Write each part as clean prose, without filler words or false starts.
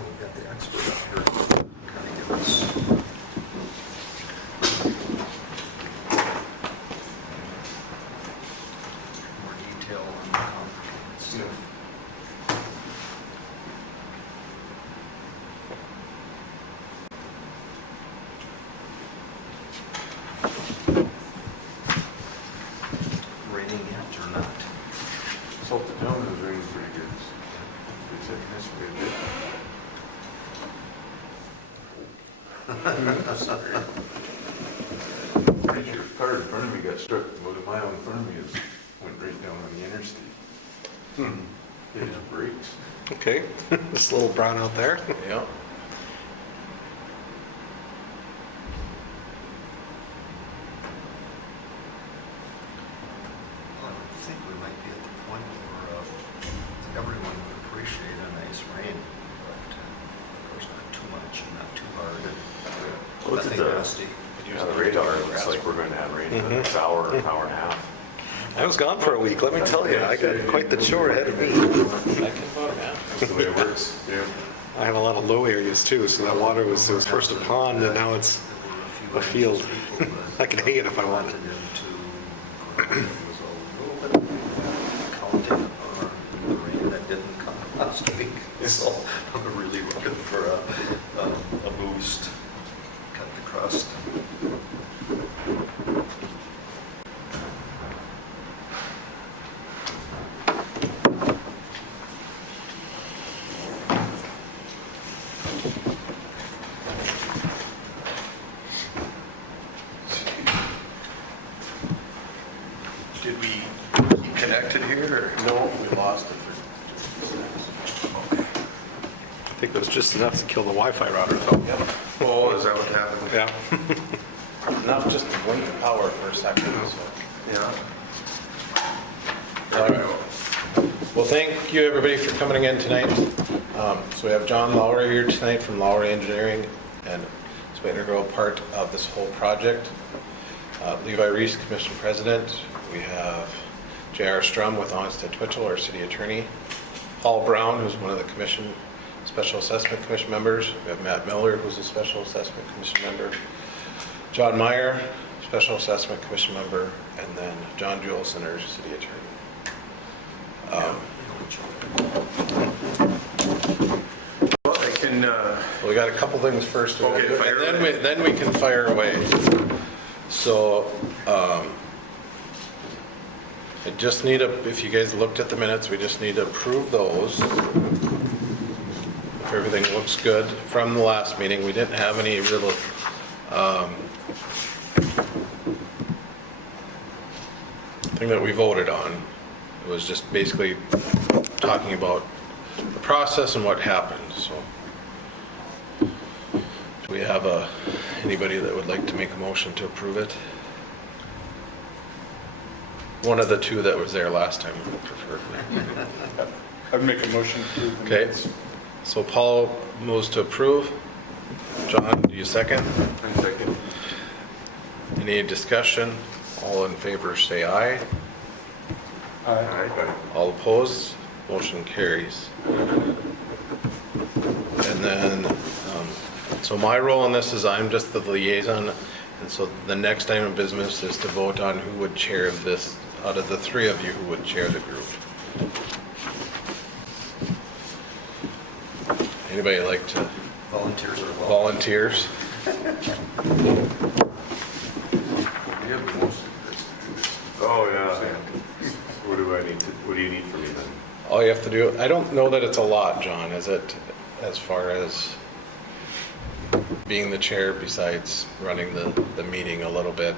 we've got the expert up here kind of give us more detail on the complicated stuff. Raining yet or not? Salted Town is raining pretty good. It's hitting this way a bit. Pretty sure a car in front of me got struck about a mile in front of me. It went right down on the interstate. Hit his brakes. Okay, just a little brown out there. Yeah. Well, I think we might be at the point where everyone would appreciate a nice rain, but of course not too much and not too hard and Look at nothing the, nasty. on the radar, it looks like we're going to have rain for the next hour and a half. I was gone for a week, let me tell you. I got quite the chore ahead of me. I can vote now. That's the way it works. Yeah. I have a lot of low areas too, so that water was, it was first a pond and now it's a field. I could hay it if I wanted. Counting on the rain that didn't come last week, so I'm really looking for a boost, cut the crust. Did we keep connected here? Or? No, we lost it for. I think it was just enough to kill the Wi-Fi router though. Yep. Oh, is that what happened? Yeah. Enough just to blink the power for a second. So. Yeah. All right. Well, thank you everybody for coming in tonight. So we have John Lowry here tonight from Lowry Engineering, and he's an integral part of this whole project. Levi Reese, Commission President. We have J.R. Strum with Onstead Twitchell, our City Attorney. Paul Brown, who's one of the Commission Special Assessment Commission members. We have Matt Miller, who's a Special Assessment Commission member. John Meyer, Special Assessment Commission member, and then John Juleson, our City Attorney. Well, I can, We got a couple things first. to Okay, do, fire and away. then we can fire away. So, I just need if you guys looked at the minutes, we just need to approve those. If everything looks good from the last meeting, we didn't have any real, thing that we voted on. It was just basically talking about the process and what happened, so. Do we have anybody that would like to make a motion to approve it? One of the two that was there last time, preferably. I'd make a motion to approve the Okay, minutes. so Paul moves to approve. John, do you second? one second. Any discussion? All in favor say aye. Aye. All opposed? Motion carries. And then, so my role in this is I'm just the liaison, and so the next item of business is to vote on who would chair this, out of the three of you, who would chair the group. Anybody like to Volunteers are welcome. volunteers? We have most of this to do this. Oh, yeah. What do I need to, what do you need from me then? All you have to do, I don't know that it's a lot, John, is it, as far as being the chair besides running the meeting a little bit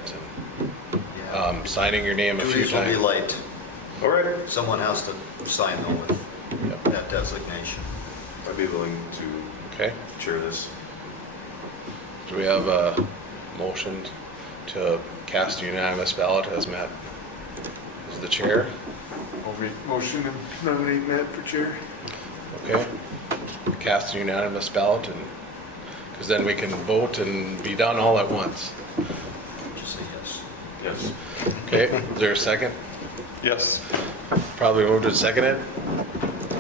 Yeah. and signing your name a few Duties will be times? light. All right. Someone has to sign though with Yep. that designation. I'd be willing to Okay, chair this. do we have a motion to cast a unanimous ballot as Matt is the chair? I'll make motion and nominate Matt for chair. Okay, cast a unanimous ballot, and, because then we can vote and be done all at once. Just say yes. Yes. Okay, is there a second? Yes. Probably moved and seconded.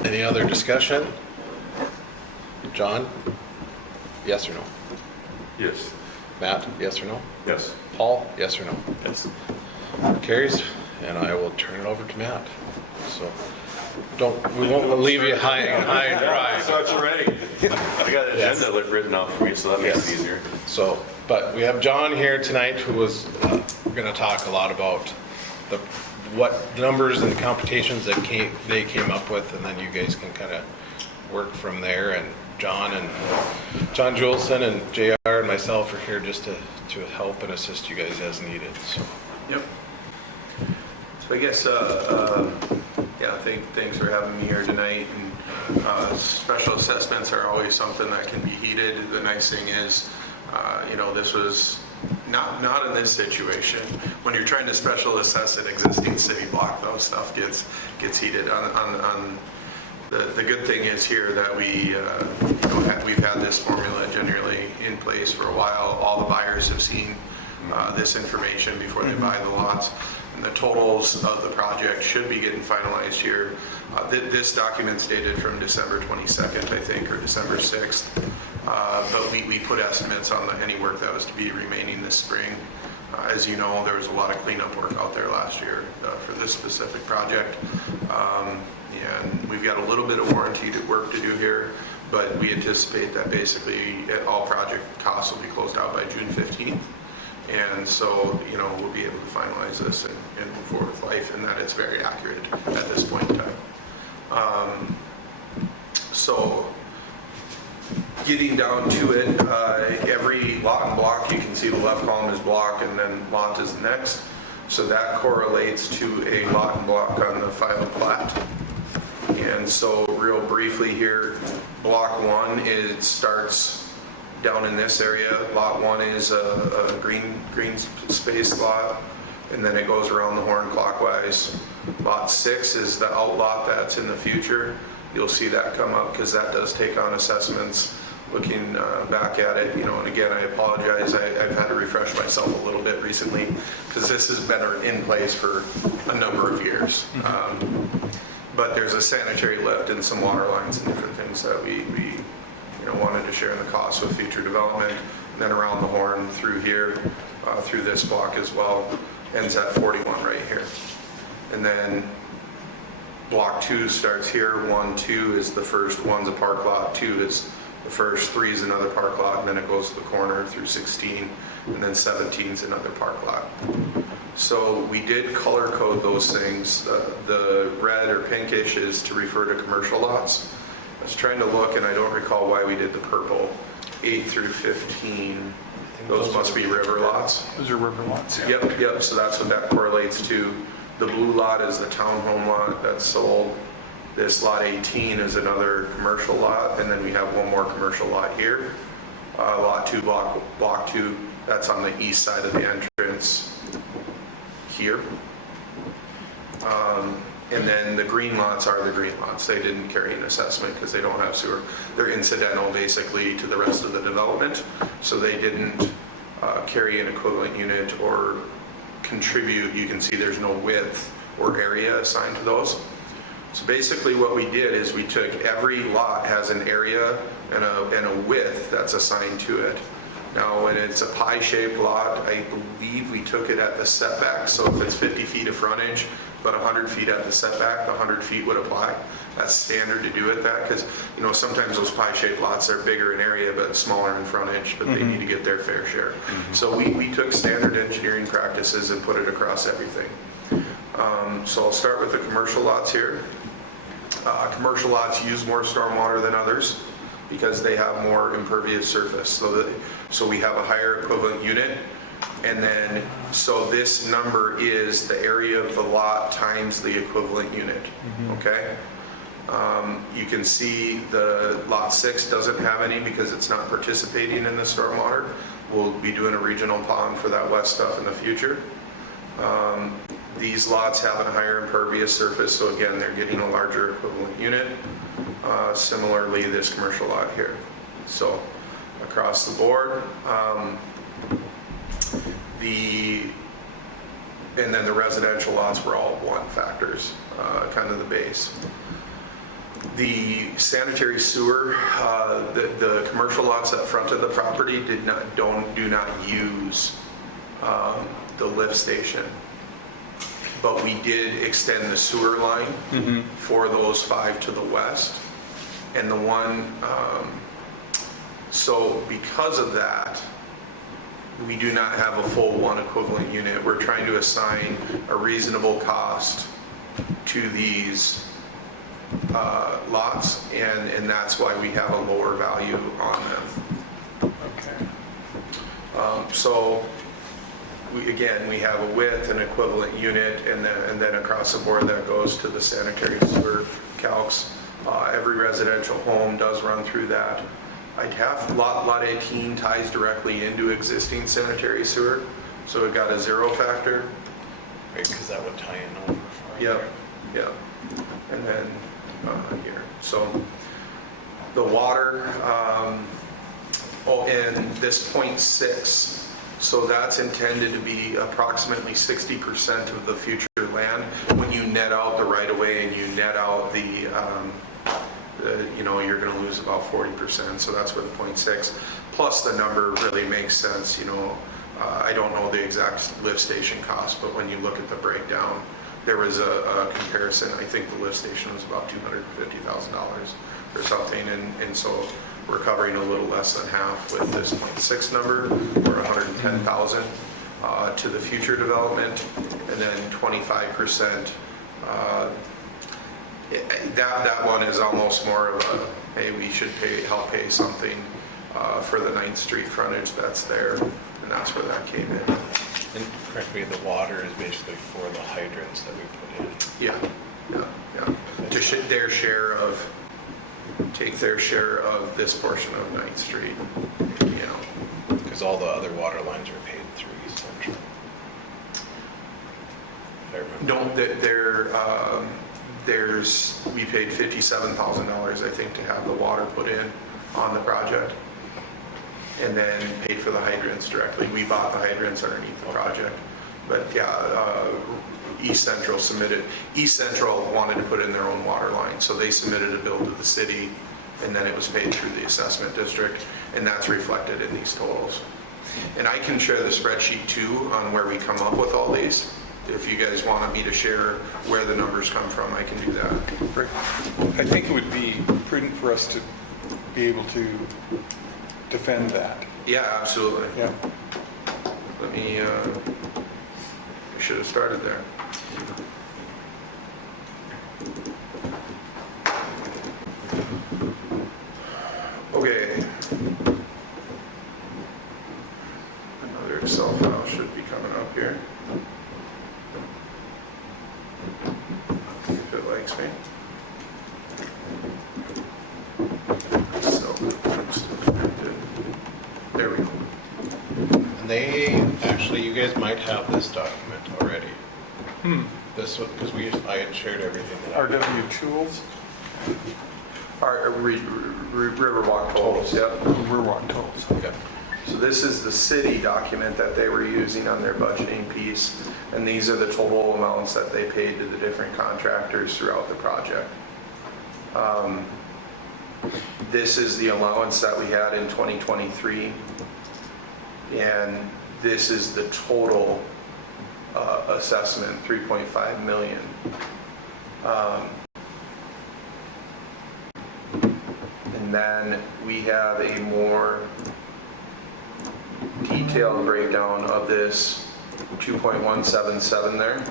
Any other discussion? John? Yes or no? Yes. Matt, yes or no? Yes. Paul, yes or no? Yes. Carries, and I will turn it over to Matt. So, we won't leave you high and dry. So it's ready. I got an Yes. agenda written out for me, so that makes Yes. it easier. So, but we have John here tonight who was going to talk a lot about what the numbers and the computations that they came up with, and then you guys can kind of work from there. And John Juleson and JR and myself are here just to help and assist you guys as needed. So, Yep. So I guess, yeah, thanks for having me here tonight. And special assessments are always something that can be heated. The nice thing is, this was not in this situation. When you're trying to special assess an existing city block, though, stuff gets heated. The good thing is here that we've had this formula generally in place for a while. All the buyers have seen this information before they buy the lots. And the totals of the project should be getting finalized here. This document's dated from December 22nd, I think, or December 6th. But we put estimates on any work that was to be remaining this spring. As you know, there was a lot of cleanup work out there last year for this specific project. And we've got a little bit of warranty work to do here, but we anticipate that basically all project costs will be closed out by June 15th. And so, we'll be able to finalize this and move forward with life, and that it's very accurate at this point in time. So, getting down to it, every lot and block, you can see the left column is block and then lot is next. So that correlates to a lot and block on the final plat. And so real briefly here, block 1, it starts down in this area. Lot 1 is a green space lot, and then it goes around the horn clockwise. Lot 6 is the outlot that's in the future. You'll see that come up because that does take on assessments. Looking back at it, and again, I apologize. I've had to refresh myself a little bit recently because this has been in place for a number of years. But there's a sanitary lift and some water lines and different things that we wanted to share in the cost with future development. And then around the horn through here, through this block as well, ends at 41 right here. And then block 2 starts here. 1, 2 is the first, 1's a park lot, 2 is the first, 3 is another park lot, and then it goes to the corner through 16, and then 17 is another park lot. So we did color code those things. The red or pinkish is to refer to commercial lots. I was trying to look, and I don't recall why we did the purple. 8 through 15, those must be river lots. Those are river lots. Yep, so that's what that correlates to. The blue lot is the townhome lot that's sold. This lot 18 is another commercial lot, and then we have one more commercial lot here. Lot 2, block 2, that's on the east side of the entrance here. And then the green lots are the green lots. They didn't carry an assessment because they don't have sewer. They're incidental basically to the rest of the development, so they didn't carry an equivalent unit or contribute. You can see there's no width or area assigned to those. So basically what we did is we took every lot has an area and a width that's assigned to it. Now when it's a pie-shaped lot, I believe we took it at the setback. So if it's 50 feet of frontage, but 100 feet at the setback, 100 feet would apply. That's standard to do it that, because sometimes those pie-shaped lots are bigger in area but smaller in frontage, but they need to get their fair share. So we took standard engineering practices and put it across everything. So I'll start with the commercial lots here. Commercial lots use more stormwater than others because they have more impervious surface. So we have a higher equivalent unit. And then, so this number is the area of the lot times the equivalent unit, okay? You can see the lot 6 doesn't have any because it's not participating in the stormwater. We'll be doing a regional pond for that west stuff in the future. These lots have a higher impervious surface, so again, they're getting a larger equivalent unit. Similarly, this commercial lot here. So across the board, and then the residential lots were all 1 factors, kind of the base. The sanitary sewer, the commercial lots at front of the property do not use the lift station. But we did extend the sewer line for those 5 to the west. And the one, so because of that, we do not have a full 1 equivalent unit. We're trying to assign a reasonable cost to these lots, and that's why we have a lower value on them. Okay. So we have a width, an equivalent unit, and then across the board that goes to the sanitary sewer calcs. Every residential home does run through that. I'd have lot 18 ties directly into existing sanitary sewer, so it got a 0 factor. Right, because that would tie in over for Yep, yep. And then here. So the water, and this 0.6, so that's intended to be approximately 60% of the future land when you net out the right of way and you net out the you're going to lose about 40%, so that's where the 0.6 plus the number really makes sense. I don't know the exact lift station cost, but when you look at the breakdown, there was a comparison. I think the lift station was about $250,000 or something, and so we're covering a little less than half with this 0.6 number, or $110,000 to the future development, and then 25%. That one is almost more of a, hey, we should help pay something for the 9th Street frontage that's there, and that's where that came in. And correct me, the water is basically for the hydrants that we put in. Yeah. To take their share of this portion of 9th Street, Because all the other water lines are paid through East Central. If I remember. We paid $57,000, I think, to have the water put in on the project, and then paid for the hydrants directly. We bought the hydrants underneath the project. But yeah, East Central wanted to put in their own water line, so they submitted a bill to the city, and then it was paid through the assessment district, and that's reflected in these totals. And I can share the spreadsheet too on where we come up with all these. If you guys wanted me to share where the numbers come from, I can do that. I think it would be prudent for us to be able to defend that. Yeah, absolutely. Yeah. Let me, we should have started there. Okay. Another Excel file should be coming up here. If it likes me. So, I'm still connected. There we go. And you guys might have this document already. This one, because I had shared everything. RW tools, Our Riverwalk totals, yep. Riverwalk totals. Okay. So this is the city document that they were using on their budgeting piece, and these are the total amounts that they paid to the different contractors throughout the project. This is the allowance that we had in 2023, and this is the total assessment, 3.5 million. And then we have a more detailed breakdown of this 2.177 there.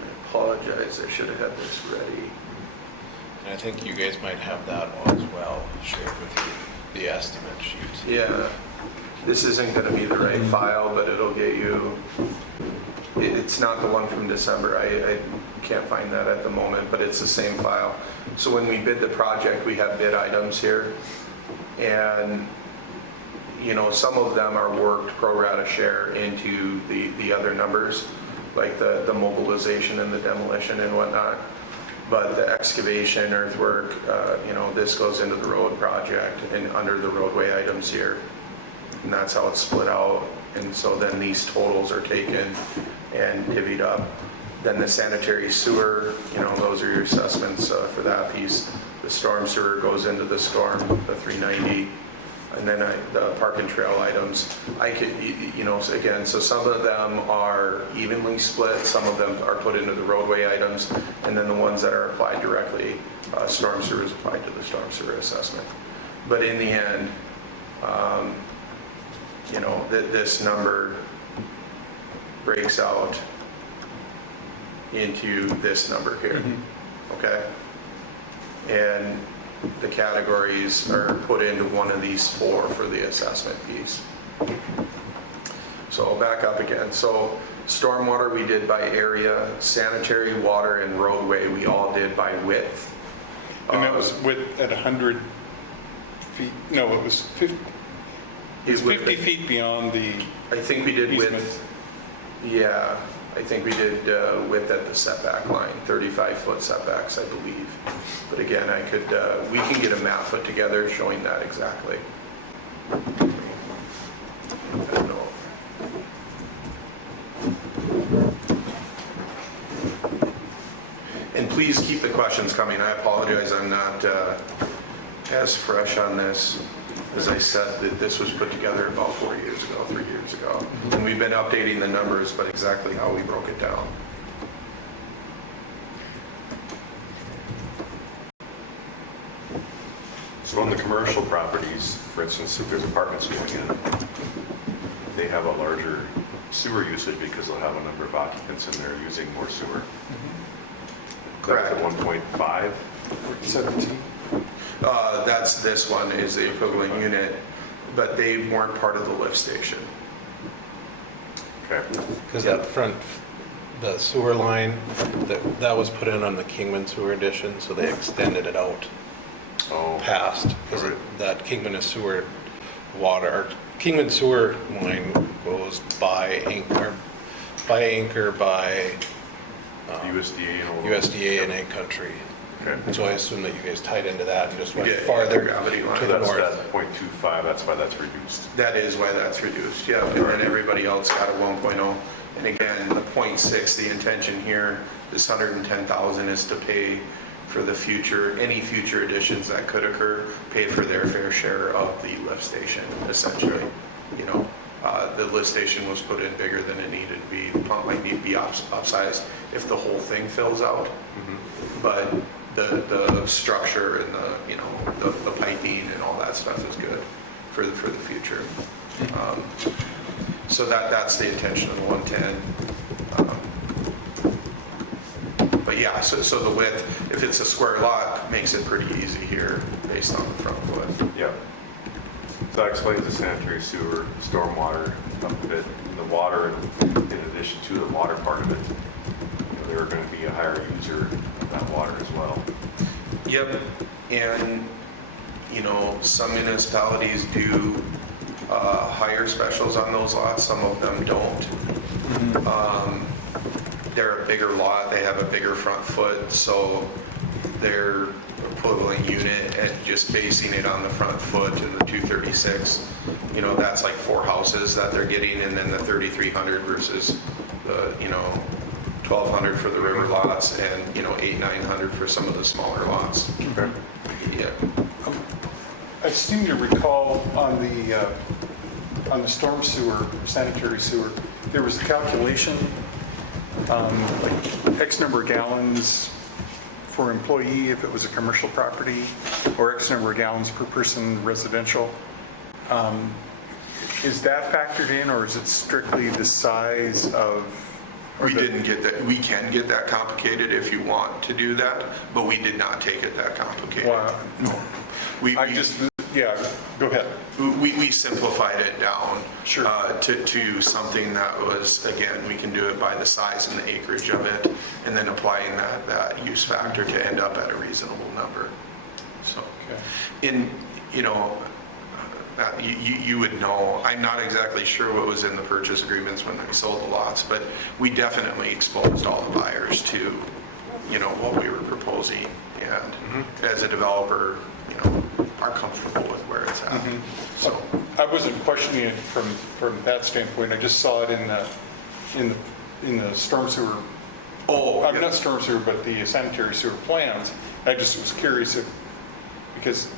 I apologize, I should have had this ready. And I think you guys might have that as well, shared with you, the estimate sheet. Yeah, this isn't going to be the right file, but it'll get you, it's not the one from December. I can't find that at the moment, but it's the same file. So when we bid the project, we have bid items here, and some of them are worked pro rata share into the other numbers, like the mobilization and the demolition and whatnot. but the excavation, earthwork, this goes into the road project and under the roadway items here. And that's how it's split out. And so then these totals are taken and divvied up. Then the sanitary sewer, those are your assessments for that piece. The storm sewer goes into the storm, the 390. And then the park and trail items, again, so some of them are evenly split, some of them are put into the roadway items, and then the ones that are applied directly, storm sewer is applied to the storm sewer assessment. But in the end, this number breaks out into this number here, okay? And the categories are put into one of these four for the assessment piece. So I'll back up again. So stormwater we did by area, sanitary, water, and roadway we all did by width. And that was width at 100 feet, no, it was 50, it was 50 feet beyond the I think we did easement. width, yeah, I think we did width at the setback line, 35-foot setbacks, I believe. But again, we can get a map put together showing that exactly. I don't know. And please keep the questions coming. I apologize, I'm not as fresh on this. As I said, that this was put together about 4 years ago, 3 years ago. And we've been updating the numbers, but exactly how we broke it down. So on the commercial properties, for instance, if there's apartments going in, they have a larger sewer usage because they'll have a number of occupants in there using more sewer. Correct. That's at 1.5. 17. This one is the equivalent unit, but they weren't part of the lift station. Okay. Because that front, the sewer line, that was put in on the Kingman sewer addition, so they extended it out Oh, past, because right. that Kingman is sewer water, or Kingman sewer line goes by Anchor, by USDA and all those. USDA and Ag Country. Okay. And so I assume that you guys tied into that and just went Yeah, farther gravity line. to the That's north. that 0.25, that's why that's reduced. That is why that's reduced, yeah. And then everybody else got a 1.0. And again, the 0.6, the intention here, this 110,000 is to pay for the future, any future additions that could occur, pay for their fair share of the lift station, essentially. The lift station was put in bigger than it needed to be. The pump might need to be upsized if the whole thing fills out. But the structure and the piping and all that stuff is good for the future. So that's the intention of the 110. But yeah, so the width, if it's a square lot, makes it pretty easy here based on the front foot. Yep. So that explains the sanitary sewer, stormwater a bit, and the water, in addition to the water part of it, they were going to be a higher user of that water as well. Yep, and some municipalities do higher specials on those lots, some of them don't. They're a bigger lot, they have a bigger front foot, so their equivalent unit and just basing it on the front foot and the 236, that's like 4 houses that they're getting, and then the 3,300 versus the 1,200 for the river lots, and 800-900 for some of the smaller lots. Okay. Yeah. I seem to recall on the storm sewer, sanitary sewer, there was a calculation, like X number of gallons for employee if it was a commercial property, or X number of gallons per person residential. Is that factored in, or is it strictly the size of? We didn't get that. We can get that complicated if you want to do that, but we did not take it that complicated. Wow. No. Yeah, go ahead. We simplified it down Sure. to something that was, again, we can do it by the size and the acreage of it, and then applying that use factor to end up at a reasonable number. So, Okay. you would know. I'm not exactly sure what was in the purchase agreements when they sold the lots, but we definitely exposed all the buyers to, what we were proposing, and as a developer, are comfortable with where it's at. So, I wasn't questioning it from that standpoint. I just saw it in the storm sewer. I'm not storm sewer, but the sanitary sewer plans. I just was curious because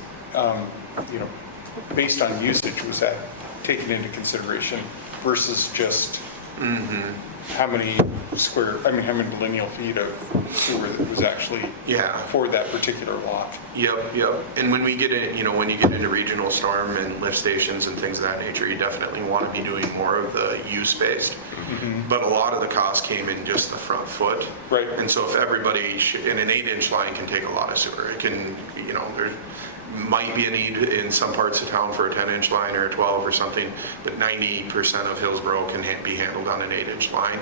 based on usage, was that taken into consideration versus just how many lineal feet of sewer that was actually for that particular lot? Yep. And when we get in, when you get into regional storm and lift stations and things of that nature, you definitely want to be doing more of the use-based. But a lot of the cost came in just the front foot. Right. And so if everybody, in an 8-inch line can take a lot of sewer. It can, there might be a need in some parts of town for a 10-inch line or a 12 or something, but 90% of Hillsboro can be handled on an 8-inch line.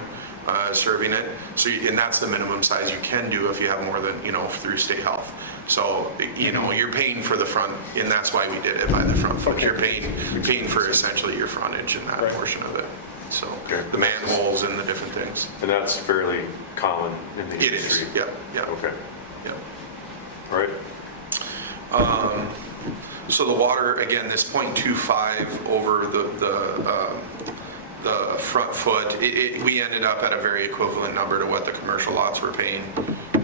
Serving it. So, and that's the minimum size you can do if you have more than, through state health. So, you're paying for the front, and that's why we did it by the front foot. You're paying for essentially your frontage in that portion of it. So, the manholes and the different things. And that's fairly common in the industry? It is, yeah. Okay. Yeah. All right. So the water, again, this 0.25 over the front foot, we ended up at a very equivalent number to what the commercial lots were paying.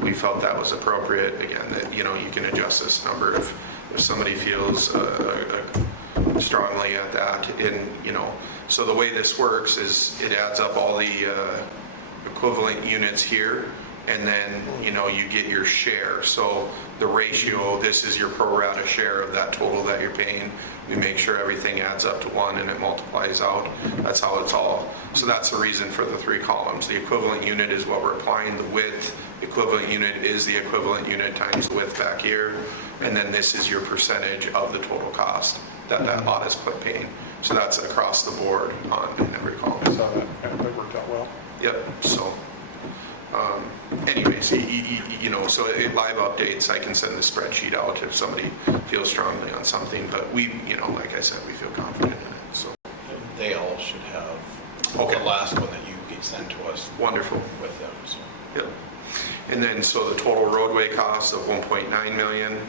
We felt that was appropriate. Again, that you can adjust this number if somebody feels strongly at that. And so the way this works is it adds up all the equivalent units here, and then you get your share. So the ratio, this is your pro rata share of that total that you're paying. We make sure everything adds up to 1 and it multiplies out. That's how it's all. So that's the reason for the 3 columns. The equivalent unit is what we're applying. The width equivalent unit is the equivalent unit times the width back here. And then this is your percentage of the total cost that lot is paying. So that's across the board in every column. I saw that. That worked out well. Yep. So anyways, so live updates, I can send the spreadsheet out if somebody feels strongly on something, but we, like I said, we feel confident in it, so. They all should have Okay. the last one that you get sent to us. Wonderful. With them, so. Yep. And then, so the total roadway cost of 1.9 million,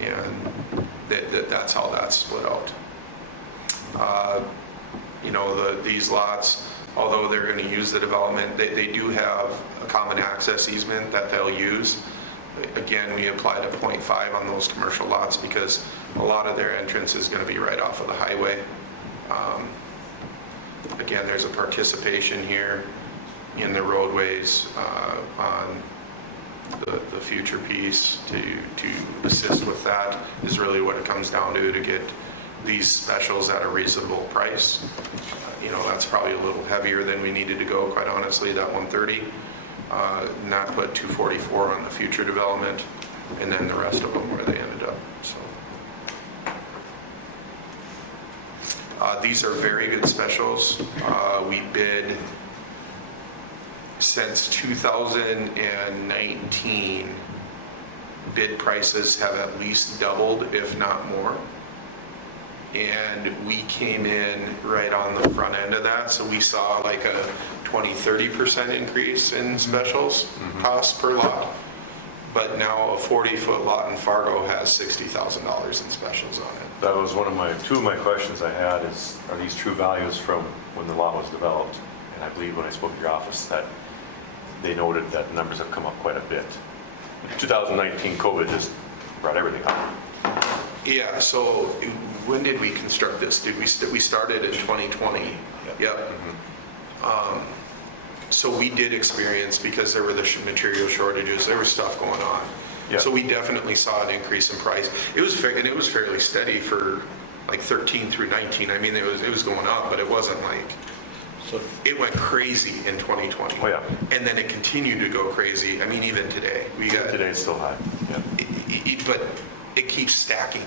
and that's how that's split out. These lots, although they're going to use the development, they do have a common access easement that they'll use. Again, we applied a 0.5 on those commercial lots because a lot of their entrance is going to be right off of the highway. Again, there's a participation here in the roadways on the future piece to assist with that is really what it comes down to get these specials at a reasonable price. That's probably a little heavier than we needed to go, quite honestly, that 130. Not put 244 on the future development, and then the rest of them where they ended up. So these are very good specials. We bid since 2019. Bid prices have at least doubled, if not more. And we came in right on the front end of that, so we saw like a 20-30% increase in specials cost per lot. But now a 40-foot lot in Fargo has $60,000 in specials on it. That was two of my questions I had is, are these true values from when the lot was developed? And I believe when I spoke to your office that they noted that numbers have come up quite a bit. 2019 COVID just brought everything up. Yeah, so when did we construct this? We started in 2020. Yep. So we did experience, because there were the material shortages, there was stuff going on. Yeah. So we definitely saw an increase in price. It was fairly steady for like 13 through 19. I mean, it was going up, but it wasn't like, so it went crazy in 2020. Oh yeah. And then it continued to go crazy. I mean, even today. Today it's still high. Yeah. But it keeps stacking.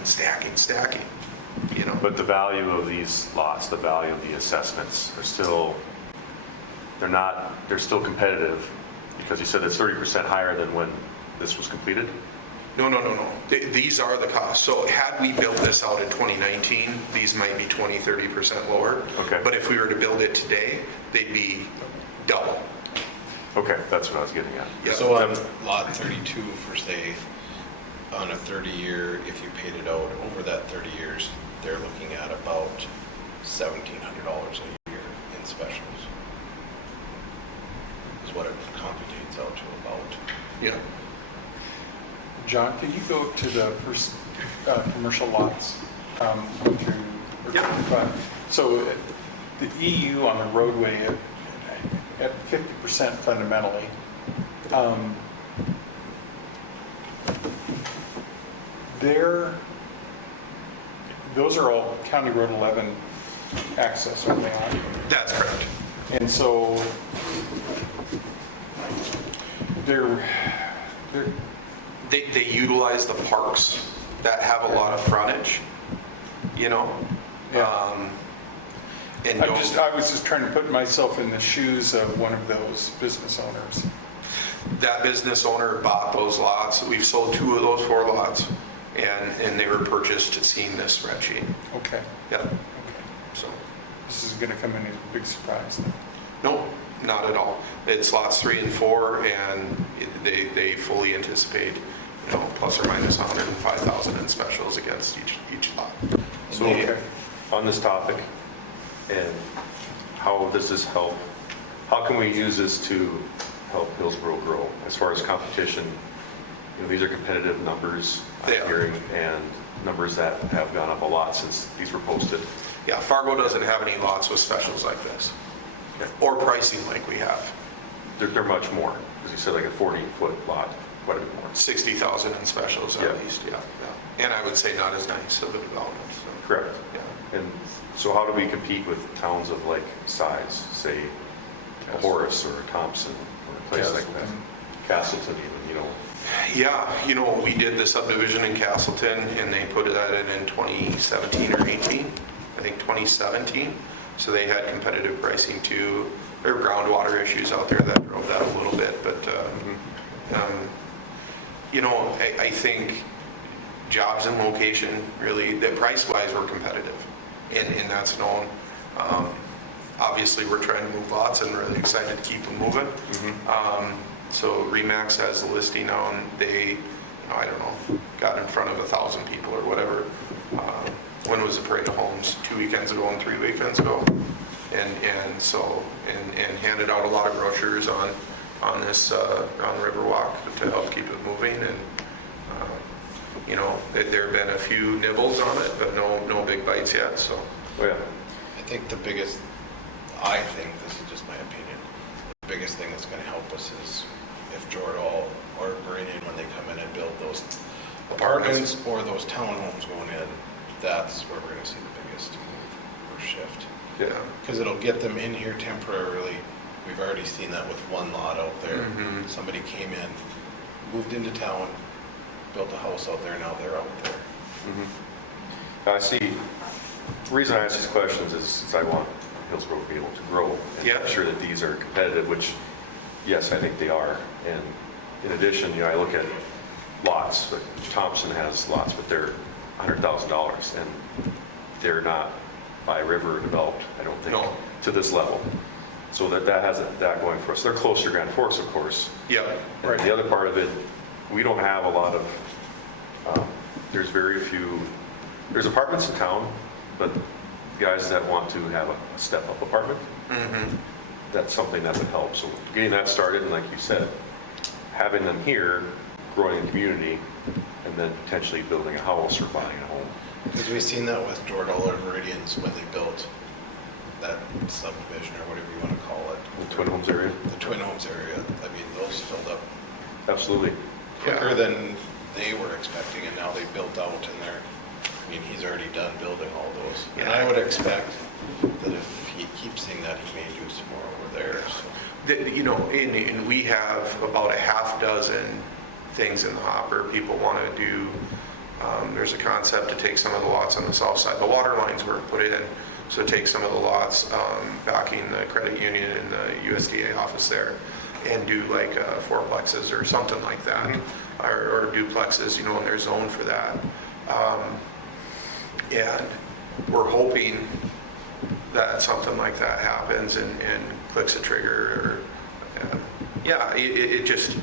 But the value of these lots, the value of the assessments are still, they're still competitive, because you said it's 30% higher than when this was completed? No. These are the costs. So had we built this out in 2019, these might be 20-30% lower. Okay. But if we were to build it today, they'd be double. Okay, that's what I was getting at. Yeah. So on lot 32 for say, on a 30-year, if you paid it out over that 30 years, they're looking at about $1,700 a year in specials. Is what it computates out to about. Yeah. John, can you go to the first commercial lots? 1 through Yep. 5? So the EU on the roadway at 50% fundamentally. Those are all County Road 11 access, are they not? That's correct. And so they're They utilize the parks that have a lot of frontage, you know? Yeah. And I was just trying to put myself in the shoes of one of those business owners. that business owner bought those lots. We've sold 2 of those 4 lots, and they were purchased seeing this spreadsheet. Okay. Yeah, Okay. so, This is going to come in as a big surprise then. no, not at all. It's lots 3 and 4, and they fully anticipate, you know, plus or minus 105,000 in specials against each lot. So Okay. on this topic, and how does this help? How can we use this to help Hillsboro grow as far as competition? You know, these are competitive numbers I'm They are. hearing, and numbers that have gone up a lot since these were posted. Yeah, Fargo doesn't have any lots with specials like this, Okay. or pricing like we have. They're much more, as you said, like a 40-foot lot, quite a bit more. 60,000 in specials at Yeah. least, yeah. And I would say not as nice of a development, so, Correct. yeah. And so how do we compete with towns of like size, say a Horace or a Thompson or a place like that? Castleton even, you know? Yeah, you know, we did the subdivision in Castleton, and they put that in 2017 or 18, I think 2017. So they had competitive pricing too. There were groundwater issues out there that drove that a little bit, but, you know, I think jobs and location, really, the price-wise, were competitive, and that's known. Obviously, we're trying to move lots and really excited to keep them moving. So Remax has the listing now, and they, I don't know, got in front of 1,000 people or whatever. When was the Parade of Homes? 2 weekends ago and 3 weekends ago? And so, and handed out a lot of brochures on this, on Riverwalk to help keep it moving. And, you know, there have been a few nibbles on it, but no big bites yet, so. Oh, yeah. I think this is just my opinion, the biggest thing that's going to help us is if Jordan or Meridian, when they come in and build those apartments or those townhomes going in, that's where we're going to see the biggest move or shift. Yeah. Because it'll get them in here temporarily. We've already seen that with one lot out there. Mhm. Somebody came in, moved into town, built a house out there, now they're out there. I see, the reason I ask these questions is I want Hillsboro to be able to grow and Yeah. make sure that these are competitive, which, yes, I think they are. And in addition, you know, I look at lots, like Thompson has lots, but they're $100,000 and they're not by river developed, I don't think, No. to this level. So that has that going for us. They're close to Grand Forks, of course. Yeah. And the other part of it, we don't have a lot of, there's very few, there's apartments in town, but guys that want to have a step-up apartment, that's something that would help. So getting that started, and like you said, having them here, growing a community, and then potentially building a house or buying a home. Because we've seen that with Jordan or Meridians when they built that subdivision or whatever you want to call it. The Twin Homes area? The Twin Homes area. I mean, those filled up Absolutely. quicker Yeah. than they were expecting, and now they built out and they're, I mean, he's already done building all those. And I would expect that if he keeps seeing that, he may do some more over there, so. You know, and we have about a half dozen things in the hopper people want to do. There's a concept to take some of the lots on the south side. The water lines weren't put in, so take some of the lots backing the credit union and the USDA office there and do like fourplexes or something like that, or duplexes, you know, and they're zoned for that. And we're hoping that something like that happens and clicks a trigger, or Yeah, it just,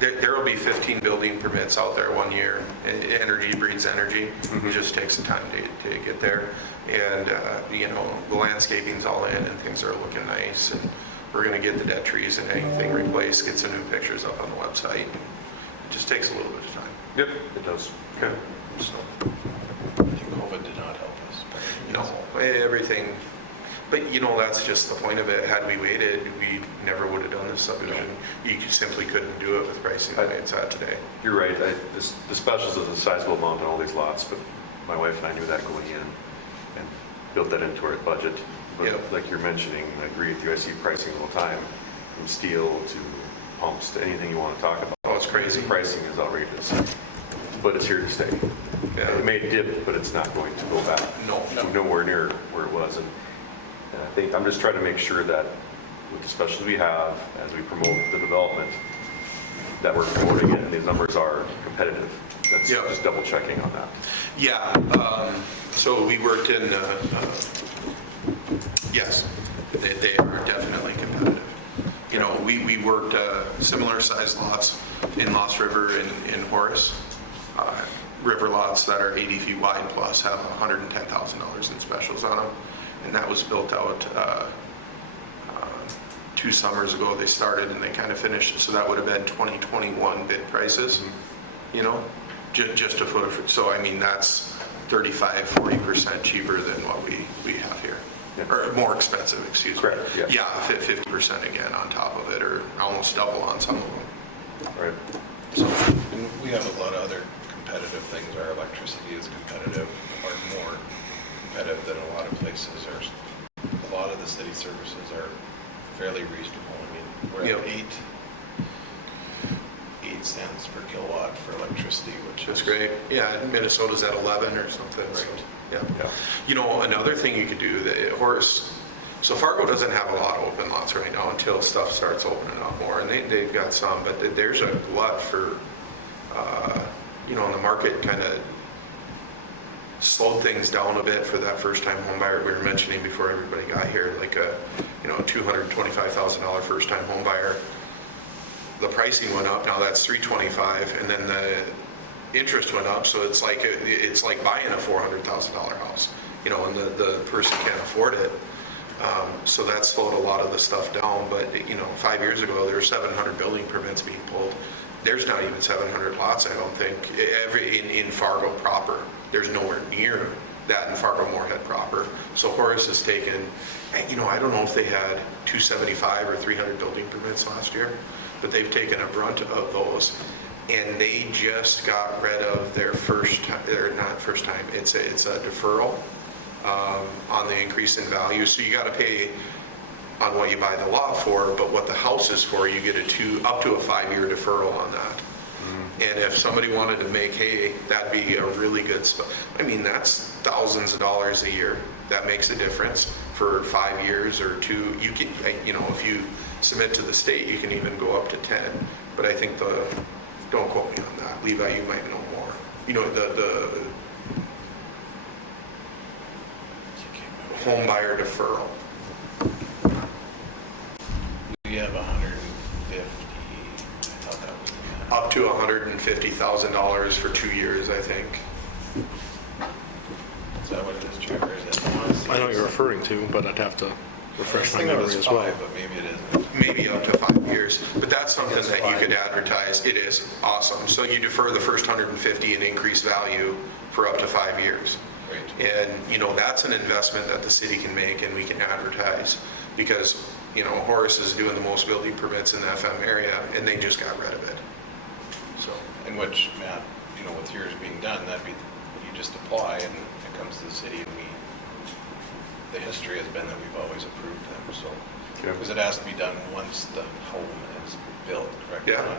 there will be 15 building permits out there one year. Energy breeds energy. It just takes the time to get there. And, you know, the landscaping's all in and things are looking nice. And we're going to get the dead trees and anything replaced, get some new pictures up on the website. It just takes a little bit of time. Yep, it does. Okay. So, I think COVID did not help us. no, everything. But, you know, that's just the point of it. Had we waited, we never would have done this subdivision. You simply couldn't do it with pricing the way it's at today. You're right. The specials is a sizable amount on all these lots, but my wife and I knew that going in and built that into our budget. But Yep. like you're mentioning, I agree with you. I see pricing all the time, from steel to pumps to anything you want to talk about. Oh, it's crazy. The pricing is outrageous, but it's here to stay. Yeah. It may dip, but it's not going to go back. No. To nowhere near where it was. And I think I'm just trying to make sure that with the specials we have, as we promote the development, that we're promoting it and these numbers are competitive. That's Yep. just double checking on that. Yeah, so we worked in, yes, they are definitely competitive. You know, we worked similar sized lots in Lost River in Horace. River lots that are 80 feet wide plus have $110,000 in specials on them. And that was built out 2 summers ago. They started and they kind of finished it. So that would have been 2021 bid prices, you know, just a foot of, so I mean, that's 35-40% cheaper than what we have here. Yeah. Or more expensive, excuse me. Correct, yeah. Yeah, 50% again on top of it, or almost double on some of them. Right. So, And we have a lot of other competitive things. Our electricity is competitive, or more competitive than a lot of places. A lot of the city services are fairly reasonable. I mean, we're Yep. at 8 cents per kilowatt for electricity, which that's is great. Yeah, Minnesota's at 11 or something. So, Right. yeah. Yeah. You know, another thing you could do, that Horace, so Fargo doesn't have a lot of open lots right now until stuff starts opening up more, and they've got some, but there's a glut for, you know, the market kind of slowed things down a bit for that first-time home buyer we were mentioning before everybody got here, like a, you know, $225,000 first-time home buyer. The pricing went up, now that's $325,000, and then the interest went up, so it's like buying a $400,000 house, you know, and the person can't afford it. So that slowed a lot of the stuff down, but, you know, 5 years ago, there were 700 building permits being pulled. There's not even 700 lots, I don't think, in Fargo proper. There's nowhere near that in Fargo Moorhead proper. So Horace has taken, you know, I don't know if they had 275 or 300 building permits last year, but they've taken a brunt of those. And they just got rid of their not first time, it's a deferral on the increase in value. So you got to pay on what you buy the lot for, but what the house is for, you get up to a 5-year deferral on that. And if somebody wanted to make hay, that'd be a really good spot. I mean, that's thousands of dollars a year. That makes a difference for 5 years or 2. You can, you know, if you submit to the state, you can even go up to 10. But I think don't quote me on that. Levi, you might know more. You know, the home buyer deferral. we have 150. I thought that was the Up to $150,000 for 2 years, I think. Is that what it is, Trevor? Is that I know what you're referring to, but I'd have to refresh my I memory was as well. 5, but maybe it isn't. Maybe up to 5 years, but that's something That's that you fine. could advertise. It is awesome. So you defer the first 150 and increase value for up to 5 years. Right. And, you know, that's an investment that the city can make and we can advertise because, you know, Horace is doing the most building permits in the FM area and they just got rid of it. So, In which, Matt, you know, with yours being done, that'd be, you just apply and it comes to the city and the history has been that we've always approved them, so. Okay. Because it has to be done once the home is built, correct? Yeah.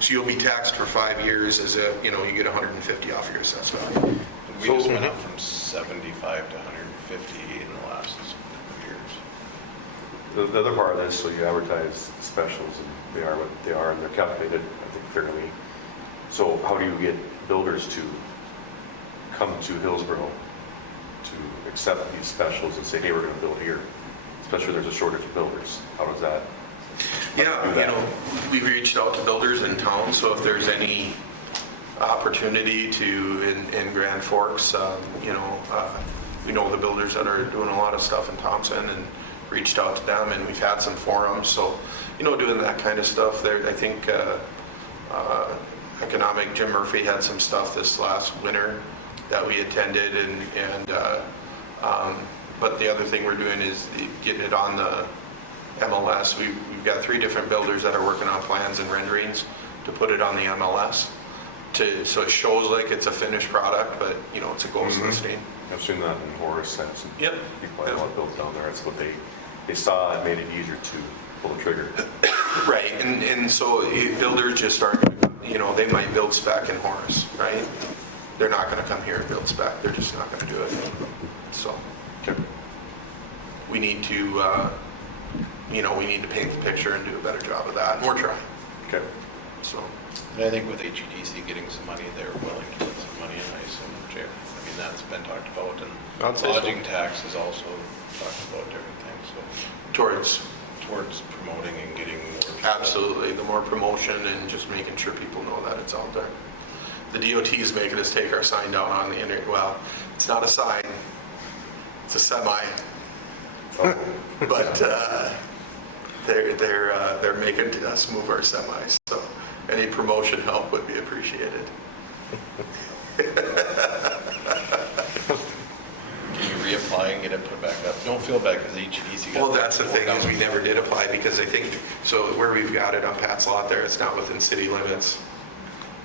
So you'll be taxed for 5 years as you know, you get 150 off your assessed value. We just went up from 75 to 150 in the last couple of years. The other part of this, so you advertise specials and they are what they are and they're calculated, I think, fairly. So how do you get builders to come to Hillsboro to accept these specials and say, hey, we're going to build here? Especially if there's a shortage of builders. How does that Yeah, you know, we've reached out to builders in town, so if there's any opportunity to, in Grand Forks, you know, we know the builders that are doing a lot of stuff in Thompson and reached out to them, and we've had some forums, so, you know, doing that kind of stuff there. I think Economic, Jim Murphy had some stuff this last winter that we attended, but the other thing we're doing is getting it on the MLS. We've got 3 different builders that are working on plans and renderings to put it on the MLS, so it shows like it's a finished product, but, you know, it's a ghost listing. I've seen that in Horace, and some Yep. people have a lot of builds down there, that's what they saw, it made it easier to pull the trigger. Right, and so builders just aren't, you know, they might build spec in Horace, right? They're not gonna come here and build spec, they're just not gonna do it. So Okay. we need to, you know, we need to paint the picture and do a better job of that, and we're trying, Okay. so. And I think with HEDC getting some money, they're willing to put some money in ice and chair. I mean, that's been talked about, I'd say and so. lodging tax is also talked about, different things, so Towards, towards promoting and getting more. absolutely, the more promotion and just making sure people know that it's out there. The DOT is making us take our sign down on the internet. Well, it's not a sign, it's a semi. But they're making us move our semis, so any promotion help would be appreciated. Can you reapply and get it put back up? Don't feel bad because HEDC got. Well, that's the thing, is we never did apply, because I think, so where we've got it on Pat's lot there, it's not within city limits.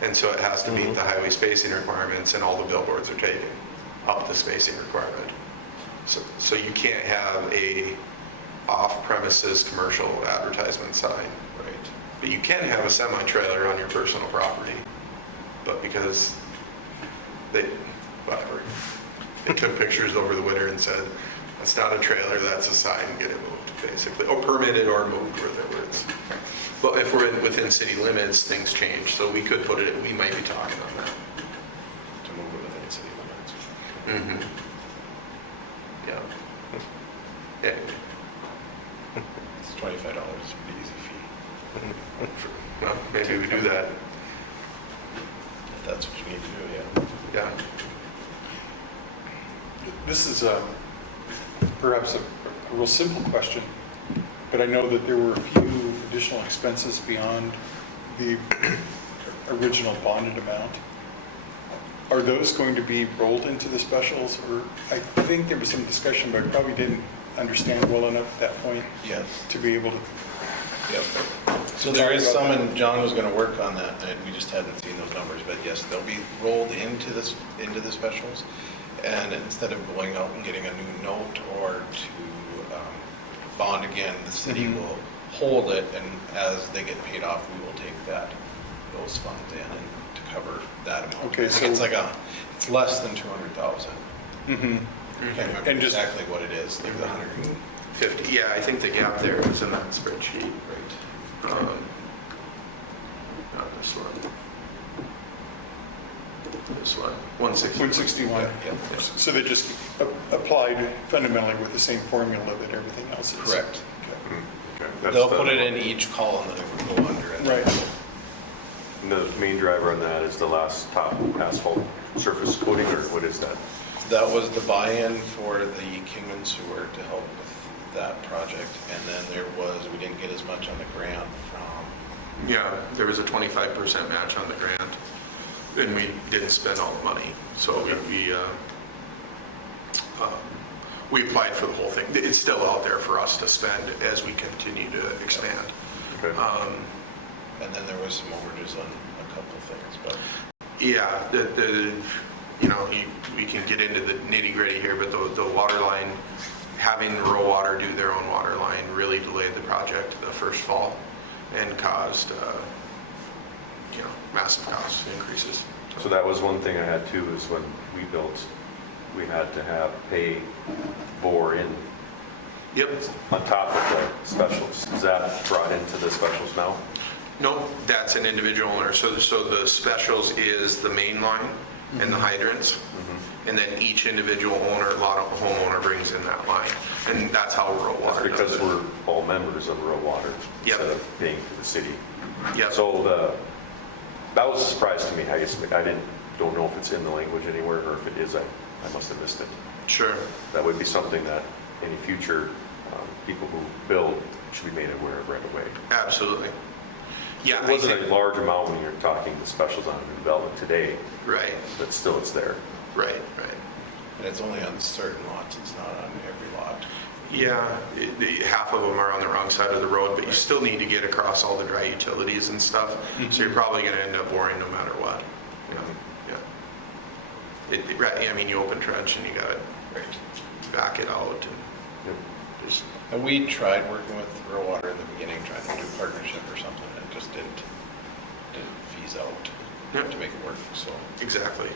And so it has to meet the highway spacing requirements, and all the billboards are taken up the spacing requirement. So you can't have a off-premises commercial advertisement sign. Right. But you can have a semi-trailer on your personal property. But because whatever, they took pictures over the winter and said, that's not a trailer, that's a sign, get it moved, basically. Or permitted or moved, whatever it's. But if we're within city limits, things change. So we could put it, we might be talking on that. To move it within city limits. Mm-hmm. Yeah. Anyway, It's $25, it's a pretty easy fee. well, maybe we do that. If that's what you need to do, yeah. Yeah. This is perhaps a real simple question, but I know that there were a few additional expenses beyond the original bonded amount. Are those going to be rolled into the specials? Or I think there was some discussion, but I probably didn't understand well enough at that point Yes. to be able to. Yep. So there is some, and John was going to work on that, and we just hadn't seen those numbers, but yes, they'll be rolled into the specials. And instead of going out and getting a new note or to bond again, the city will hold it, and as they get paid off, we will take those funds in and to cover that amount. Okay, I think so- it's less than 200,000. Mm-hmm. I can't remember And just- exactly what it is, like 100. 50, yeah, I think the gap there is in that spreadsheet. Right. Not this one. This one, 160. 161. Yeah. So they just applied fundamentally with the same formula that everything else is. Correct. Okay. Okay, that's They'll the- put it in each column and it will go under it. Right. And the main driver on that is the last top asphalt surface coating, or what is that? That was the buy-in for the Kingman Sewer to help with that project. And then we didn't get as much on the grant from, Yeah, there was a 25% match on the grant, and we didn't spend all the money. So we applied for the whole thing. It's still out there for us to spend as we continue to expand. Okay. and then there was some overages on a couple of things, but Yeah, we can get into the nitty gritty here, but the water line, having rural water do their own water line really delayed the project the first fall and caused, massive cost increases. So that was one thing I had too, is when we built, we had to pay bore in Yep. on top of the specials. Is that brought into the specials now? No, that's an individual owner. So the specials is the main line and the hydrants. and then each individual owner, homeowner brings in that line. And that's how rural That's water does because it. we're all members of rural water Yep. instead of paying to the city. Yep. So that was a surprise to me. I don't know if it's in the language anywhere, or if it is, I must have missed it. Sure. That would be something that any future people who build should be made aware of right away. Absolutely. Yeah. It wasn't a large amount when you're talking the specials on development today, Right, but still it's there. right. And it's only on certain lots, it's not on every lot. Yeah, half of them are on the wrong side of the road, but you still need to get across all the dry utilities and stuff. So you're probably going to end up boring no matter what. Yeah. I mean, you open trench and you got to back it out. And we tried working with rural water in the beginning, trying to do partnership or something, and it just didn't phase out Yep. to make it work, so. Exactly.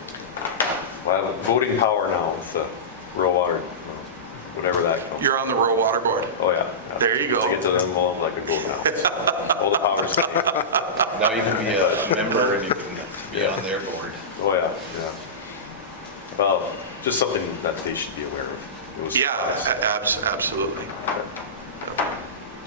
Well, I have voting power now with the rural water, whatever that comes. You're on the rural water board. Oh, yeah. There you go. To get to the involved, I could go now. All the power's safe. Now you can be a member and you can be on their board. Oh, yeah, yeah. Well, just something that they should be aware of. It was a Yeah, surprise. absolutely.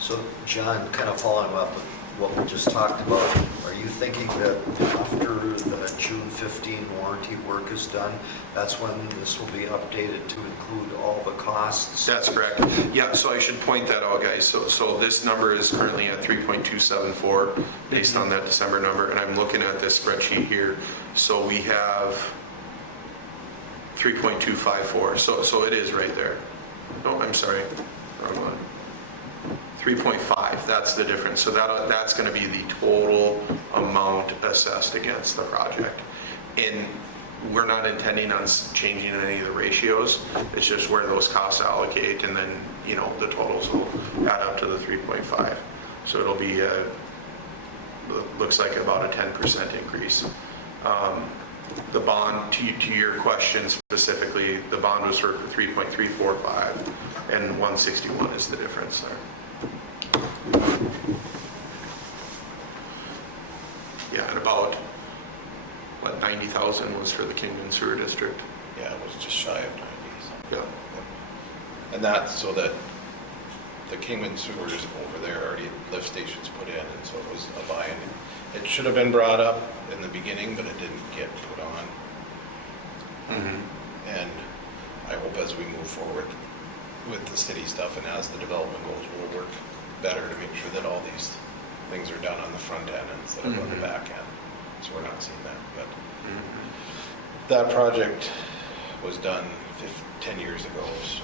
So John, kind of following up with what we just talked about, are you thinking that after the June 15 warranty work is done, that's when this will be updated to include all the costs? That's correct. Yeah, so I should point that out, guys. So this number is currently at 3.274 based on that December number, and I'm looking at this spreadsheet here. So we have 3.254. So it is right there. No, I'm sorry. Wrong one. 3.5, that's the difference. So that's going to be the total amount assessed against the project. And we're not intending on changing any of the ratios. It's just where those costs allocate, and then, the totals will add up to the 3.5. So it'll be, looks like about a 10% increase. The bond, to your question specifically, the bond was for 3.345, and 161 is the difference there. Yeah, and about, 90,000 was for the Kingman Sewer District. Yeah, it was just shy of 90. So. Yeah. And that's so that the Kingman sewers over there already lift stations put in, and so it was a buy-in. It should have been brought up in the beginning, but it didn't get put on. And I hope as we move forward with the city stuff and as the development goes, we'll work better to make sure that all these things are done on the front end instead of on the back end. So we're not seeing that. But that project was done 10 years ago, so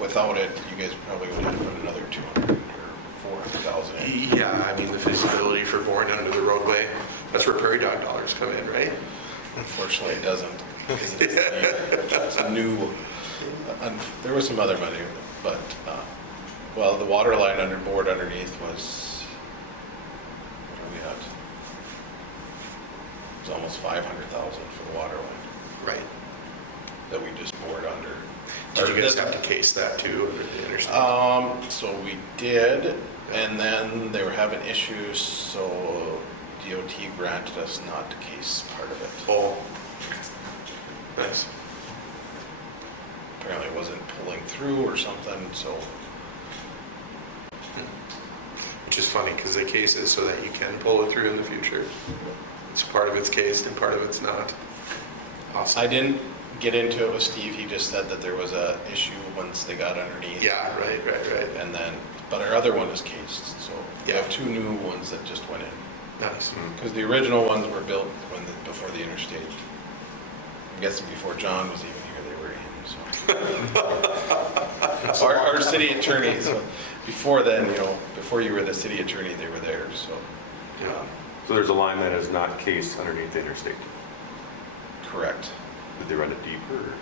without it, you guys probably would have to put another 200 or 400,000 in. Yeah, I mean, the feasibility for boring under the roadway, that's where prairie dog dollars come in, right? Unfortunately, it doesn't. It's new. There was some other money, but, the water line board underneath was, what do we have? It was almost 500,000 for the water line Right. that we just bored under. Did you guys have to case that too? Interstate? So we did, and then they were having issues, so DOT granted us not to case part of it. Oh, nice. Apparently it wasn't pulling through or something, so. Which is funny because they case it so that you can pull it through in the future. It's part of it's cased and part of it's not. Awesome. I didn't get into it with Steve, he just said that there was a issue once they got underneath. Yeah, right. And then, but our other one is cased, so we Yeah. have two new ones that just went in. Nice. Because the original ones were built before the interstate. I'm guessing before John was even here, they were in, so. Our city attorney, so before then, before you were the city attorney, they were there, so. Yeah. So there's a line that is not cased underneath the interstate. Correct. Did they run it deeper? Or?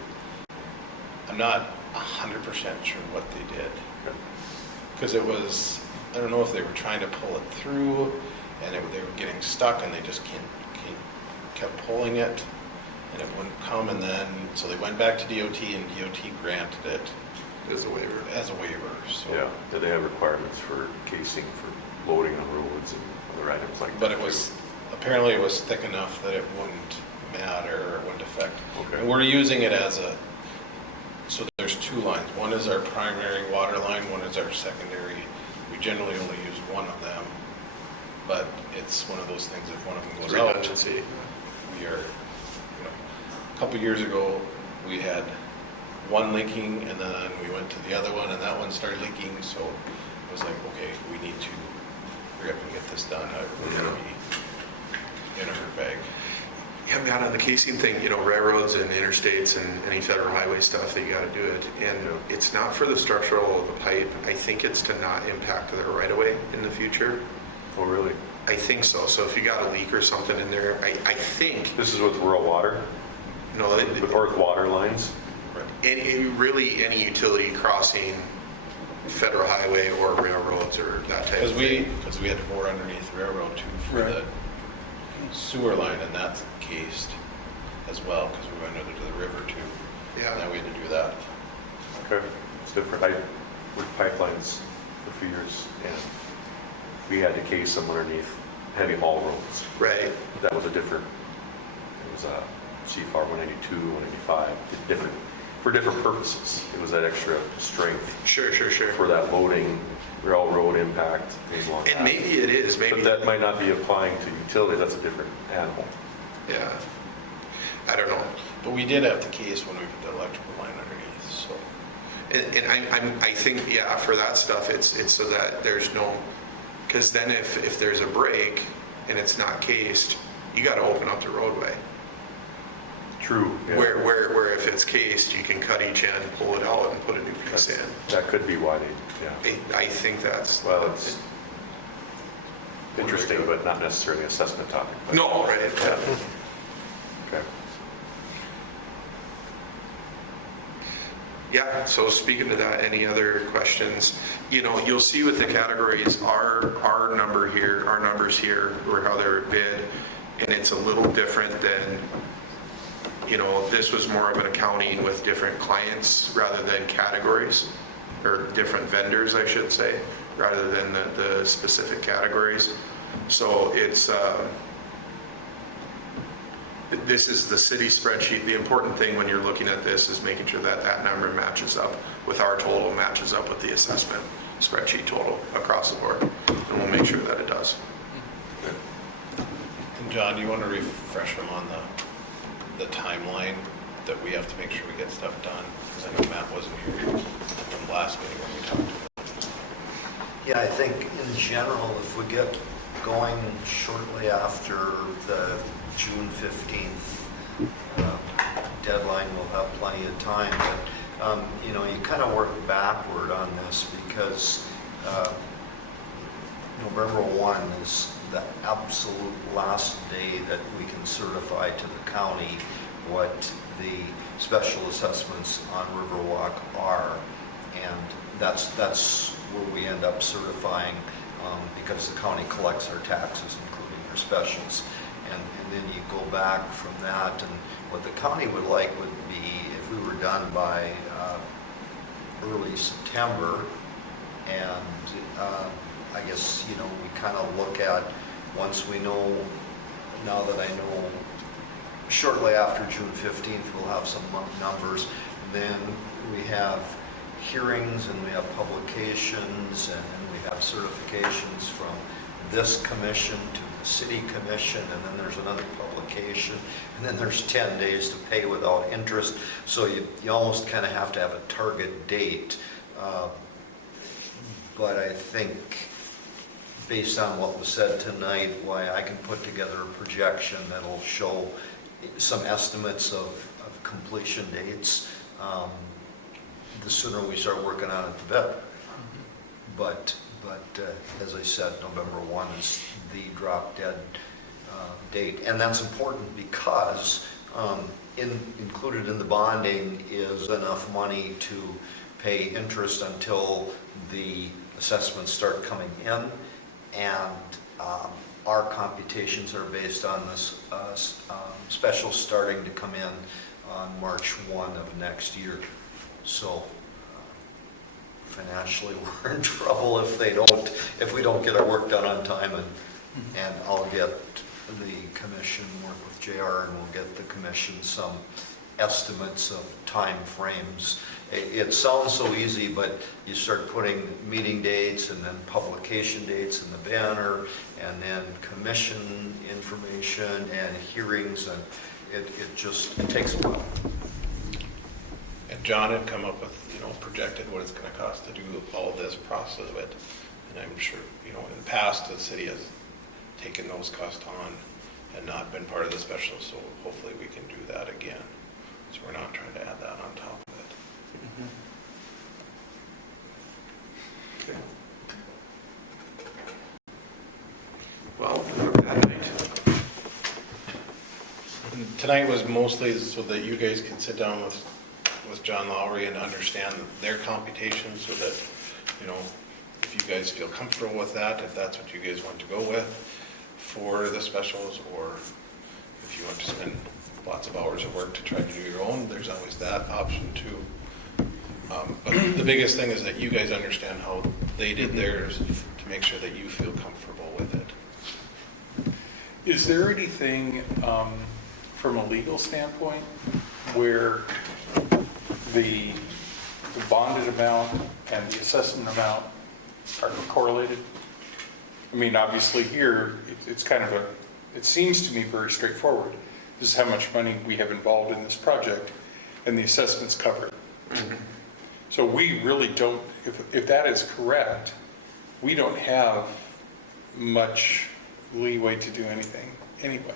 I'm not 100% sure what they did. Because it was, I don't know if they were trying to pull it through and they were getting stuck and they just kept pulling it and it wouldn't come, and then, so they went back to DOT and DOT granted it As a waiver. so. Yeah. Did they have requirements for casing for loading on roads and other items like that? But it was, apparently it was thick enough that it wouldn't matter or it wouldn't affect. Okay. And we're using it as a, so there's two lines. One is our primary water line, one is our secondary. We generally only use one of them, but it's one of those things, if one of them goes out, Redundancy. we are, a couple years ago, we had one leaking and then we went to the other one and that one started leaking, so it was like, okay, we need to hurry up and get this done. We're gonna be in a hurt bag. Yeah, Matt, on the casing thing, railroads and interstates and any federal highway stuff, that you got to do it. And it's not for the structural of the pipe. I think it's to not impact their right of way in the future. Oh, really? I think so. So if you got a leak or something in there, I think, This is with rural water, with earth water lines? really any utility crossing federal highway or railroads or that type of thing. Because we had to bore underneath the railroad too for Right. the sewer line, and that's cased as well, because we went under to the river too. Yeah. Now we had to do that. Okay, it's different. I worked pipelines for a few years, and we had to case them underneath heavy haul roads. Right. That was a different, it was a CFR 192, 185, different, for different purposes. It was that extra strength Sure. for that loading, railroad impact, things like that. And maybe it is. Maybe But that might not be applying to utilities, that's a different animal. Yeah. I don't know. But we did have the case when we put the electrical line underneath, so. And I think, yeah, for that stuff, it's so that there's no, because then if there's a break and it's not cased, you got to open up the roadway. True. yeah. Where if it's cased, you can cut each end, pull it out, and put a new piece in. That could be why they, yeah. I think that's. Well, it's interesting, but not necessarily an assessment topic. but- No, right. Yeah. Okay. Yeah, so speaking to that, any other questions? You'll see with the categories, our numbers here, or how they're bid, and it's a little different than, this was more of an accounting with different clients rather than categories, or different vendors, I should say, rather than the specific categories. So it's, this is the city spreadsheet. The important thing when you're looking at this is making sure that that number matches up with our total, matches up with the assessment spreadsheet total across the board. And we'll make sure that it does. And John, do you want to refresh them on the timeline that we have to make sure we get stuff done? Because I know Matt wasn't here from last meeting when we talked to him. Yeah, I think in general, if we get going shortly after the June 15th deadline, we'll have plenty of time. But, you kind of work backward on this because November 1 is the absolute last day that we can certify to the county what the special assessments on Riverwalk are. And that's where we end up certifying because the county collects our taxes, including our specials. And then you go back from that, and what the county would like would be if we were done by early September. And I guess, we kind of look at, once we know, now that I know, shortly after June 15th, we'll have some numbers. Then we have hearings and we have publications and then we have certifications from this commission to the city commission, and then there's another publication, and then there's 10 days to pay without interest. So you almost kind of have to have a target date. But I think based on what was said tonight, why I can put together a projection that'll show some estimates of completion dates. The sooner we start working on it, the better. But as I said, November 1 is the drop dead date. And that's important because included in the bonding is enough money to pay interest until the assessments start coming in. And our computations are based on this special starting to come in on March 1 of next year. So financially, we're in trouble if we don't get our work done on time, and I'll get the commission, work with JR, and we'll get the commission some estimates of time frames. It sounds so easy, but you start putting meeting dates and then publication dates in the banner, and then commission information and hearings, and it takes a while. And John had come up with, projected what it's going to cost to do all of this process of it. And I'm sure, in the past, the city has taken those costs on and not been part of the special, so hopefully we can do that again. So we're not trying to add that on top of it. Okay. Well, we're at night. And tonight was mostly so that you guys can sit down with John Lowry and understand their computations, so that, if you guys feel comfortable with that, if that's what you guys want to go with for the specials, or if you want to spend lots of hours of work to try to do your own, there's always that option too. But the biggest thing is that you guys understand how they did theirs, to make sure that you feel comfortable with it. Is there anything from a legal standpoint where the bonded amount and the assessment amount are correlated? I mean, obviously here, it's kind of it seems to me very straightforward. This is how much money we have involved in this project, and the assessment's covered. Mm-hmm. So we really don't, if that is correct, we don't have much leeway to do anything anyway.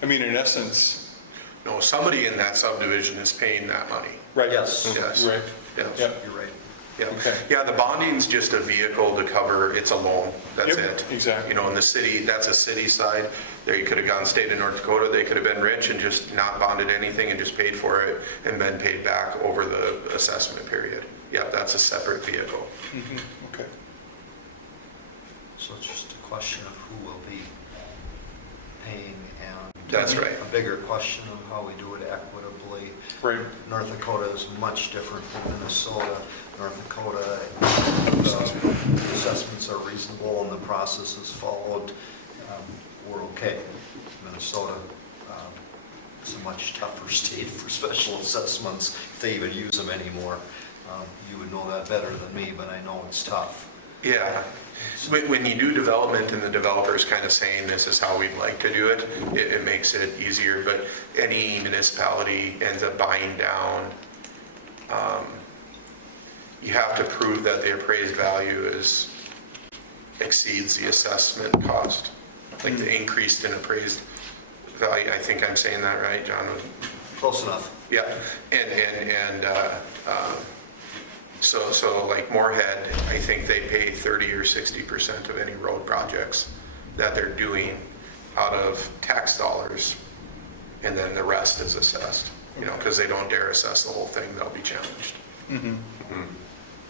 I mean, in essence. No, somebody in that subdivision is paying that money. Right. Yes. Yes. Right. Yes. Yep. You're right. Yeah. Okay. Yeah, the bonding's just a vehicle to cover, it's a loan, that's Yep, it. exactly. In the city, that's a city side. There, you could have gone state of North Dakota, they could have been rich and just not bonded anything and just paid for it and been paid back over the assessment period. Yeah, that's a separate vehicle. Mm-hmm. Okay. So it's just a question of who will be paying, and That's right. a bigger question of how we do it equitably. Right. North Dakota is much different from Minnesota. North Dakota, the assessments are reasonable and the process is followed. We're okay. Minnesota is a much tougher state for special assessments, if they even use them anymore. You would know that better than me, but I know it's tough. Yeah. When you do development and the developer's kind of saying this is how we'd like to do it, it makes it easier, but any municipality ends up buying down. You have to prove that the appraised value exceeds the assessment cost, like the increased in appraised value. I think I'm saying that right, John? Close enough. Yeah, so like Moorhead, I think they pay 30 or 60% of any road projects that they're doing out of tax dollars, and then the rest is assessed, because they don't dare assess the whole thing, they'll be challenged. Mm-hmm.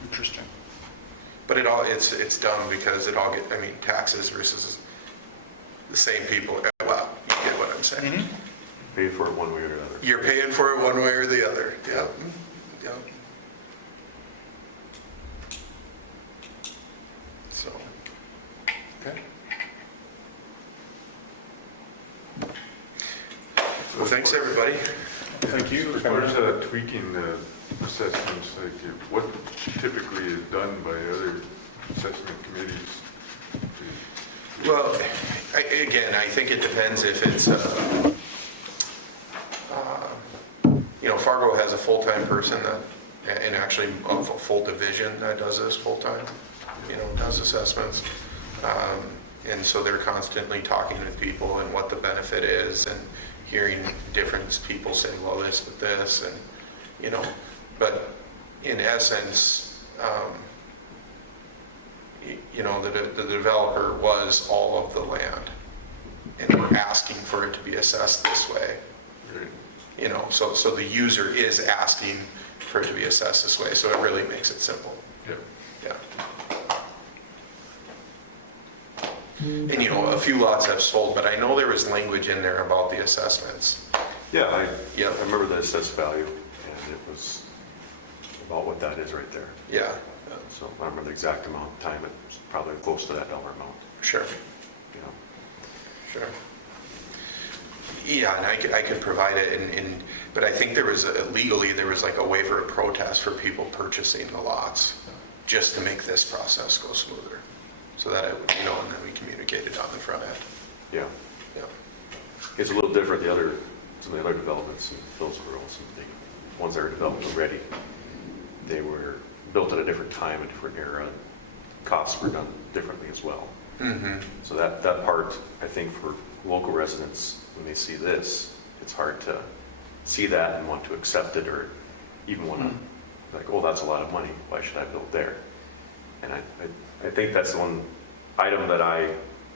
Interesting. But it's dumb because taxes versus the same people, well, you get what I'm saying. Mm-hmm. Pay for it one way or the other. You're paying for it one way or the other, yep. So. Okay. Well, thanks, everybody. Thank you As for far coming. as tweaking the assessments, like what typically is done by other assessment committees? Well, I think it depends if it's, Fargo has a full-time person and actually a full division that does this full-time, does assessments. And so they're constantly talking with people and what the benefit is and hearing different people say, well, this with this, and, but in essence, the developer was all of the land, and we're asking for it to be assessed this way. So the user is asking for it to be assessed this way, so it really makes it simple. Yeah. Yeah. And a few lots have sold, but I know there was language in there about the assessments. Yeah, I remember the assessed value, and it was about what that is right there. Yeah. So I don't remember the exact amount of time, it's probably close to that dollar amount. Sure. You know. Sure. Yeah, and I could provide it, but I think there was, legally, there was like a waiver of protest for people purchasing the lots, just to make this process go smoother. So that, and then we communicated on the front end. Yeah. Yeah. It's a little different, some of the other developments in Hillsboro, some big ones that are developed already, they were built at a different time, a different era. Costs were done differently as well. Mm-hmm. So that part, I think for local residents, when they see this, it's hard to see that and want to accept it, or even want to, like, oh, that's a lot of money, why should I build there? And I think that's the one item that I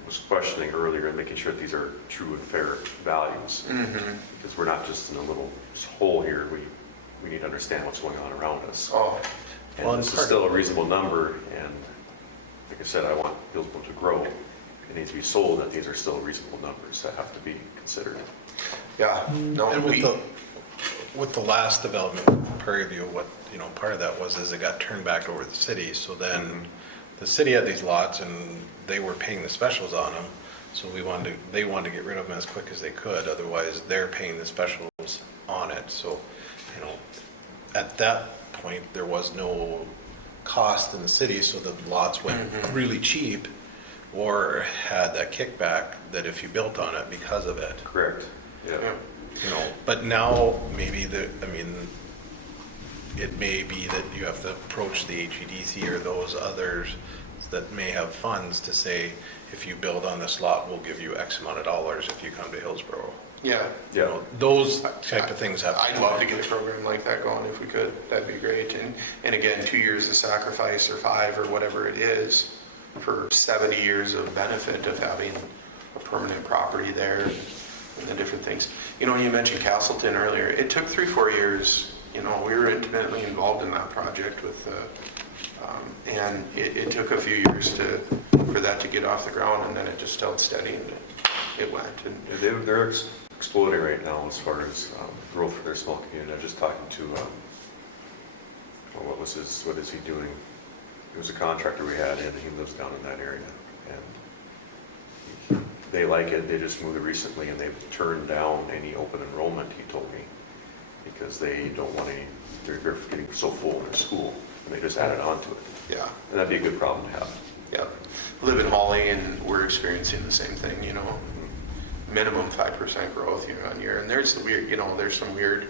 was questioning earlier, and making sure that these are true and fair values. Mm-hmm. Because we're not just in a little hole here, we need to understand what's going on around us. Oh, And well, this is still a reasonable number, and like I said, I want Hillsboro to grow. It needs to be sold that these are still reasonable numbers that have to be considered. yeah. No, And with the last development, Prairie View, what, part of that is it got turned back over to the city. So then the city had these lots and they were paying the specials on them. So they wanted to get rid of them as quick as they could. Otherwise, they're paying the specials on it. So, at that point, there was no cost in the city. So the lots went really cheap, or had that kickback that if you built on it because of it. Correct. Yeah. But now maybe it may be that you have to approach the HEDC or those others that may have funds to say, if you build on this lot, we'll give you X amount of dollars if you come to Hillsboro. yeah. Yeah. Those type of things have to I'd love to get a program like that going if we could. That'd be great. And again, 2 years of sacrifice, or 5, or whatever it is, for 70 years of benefit of having a permanent property there, and the different things. You mentioned Castleton earlier. It took 3-4 years. We were intimately involved in that project with, and it took a few years for that to get off the ground, and then it just held steady and it went. And They're exploding right now as far as growth for their small community. I was just talking to, what is he doing? He was a contractor we had, and he lives down in that area. And they like it. They just moved recently, and they've turned down any open enrollment, he told me, because they don't want any, they're getting so full in their school, and they just added on to it. yeah. And that'd be a good problem to have. Yeah, live in Hawley, and we're experiencing the same thing, minimum 5% growth year on year. And there's the weird, there's some weird,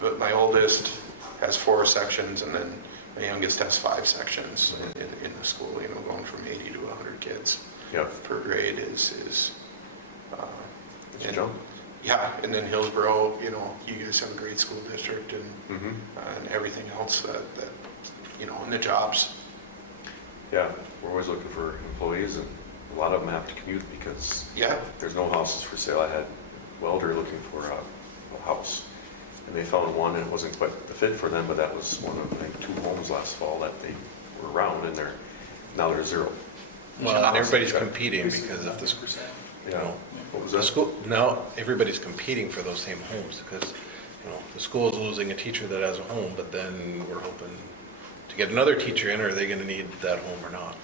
but my oldest has 4 sections, and then my youngest has 5 sections in the school, going from 80 to 100 kids per grade is It's a jump. yeah. And then Hillsboro, you guys have a great school district, and everything else that and the jobs. Yeah, we're always looking for employees, and a lot of them have to commute because there's no houses for sale. I had a welder looking for a house, and they found one, and it wasn't quite the fit for them, but that was one of, I think, 2 homes last fall that they were around, and now they're 0. Well, and everybody's competing because if the school, What was the that? school, now everybody's competing for those same homes because, the school's losing a teacher that has a home, but then we're hoping to get another teacher in. Are they going to need that home or not?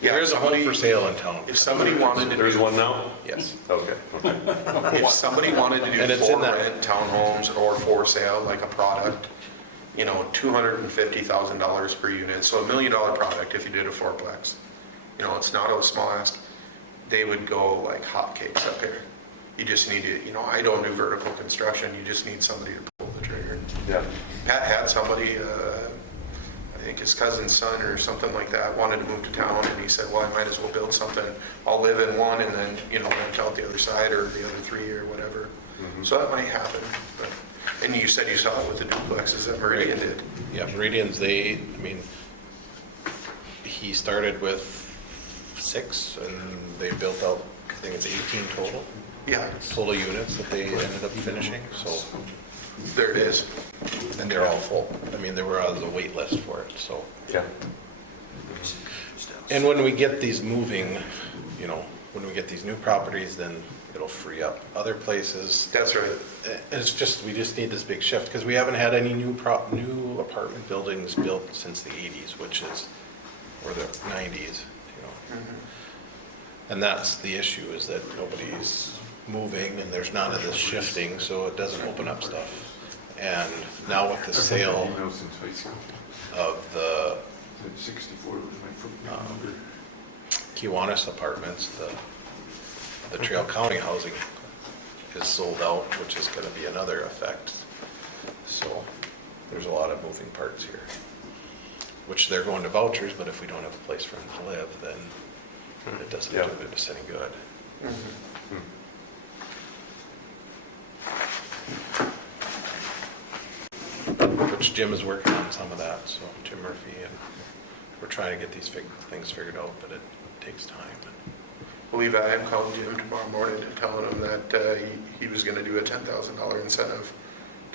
Yeah, There is a home for sale in town. If somebody wanted to There's one now? Yes. Okay. If somebody wanted to And do it's in for that- rent townhomes or for sale, like a product, $250,000 per unit, so $1 million product if you did a 4-plex. It's not a small ask. They would go like hotcakes up here. You just need to, I don't do vertical construction. You just need somebody to pull the trigger. Yeah. Pat had somebody, I think his cousin's son or something like that, wanted to move to town, and he said, well, I might as well build something. I'll live in one and then, rent out the other side or the other 3 or whatever. So that might happen. And you said you saw it with the duplexes that Meridian did. Yeah, Meridians, he started with 6 and they built out, I think it's 18 Yeah, total units that they ended up finishing, so, there it is. and they're all full. They were on the wait list for it, so. Yeah. And when we get these moving, when we get these new properties, then it'll free up other places. That's right. We just need this big shift, because we haven't had any new apartment buildings built since the 80s, or the 90s, And that's the issue, is that nobody's moving and there's none of this shifting, so it doesn't open up stuff. And now with the sale Email since high school. of the 64 was my football number. Kiwanis apartments, the Trail County housing is sold out, which is gonna be another effect. So there's a lot of moving parts here, which they're going to vouchers, but if we don't have a place for them to live, then it doesn't do us any good. Which Jim is working on some of that, so Jim Murphy, and we're trying to get these things figured out, but it takes time. I believe I am calling Jim tomorrow morning and telling him that he was going to do a $10,000 incentive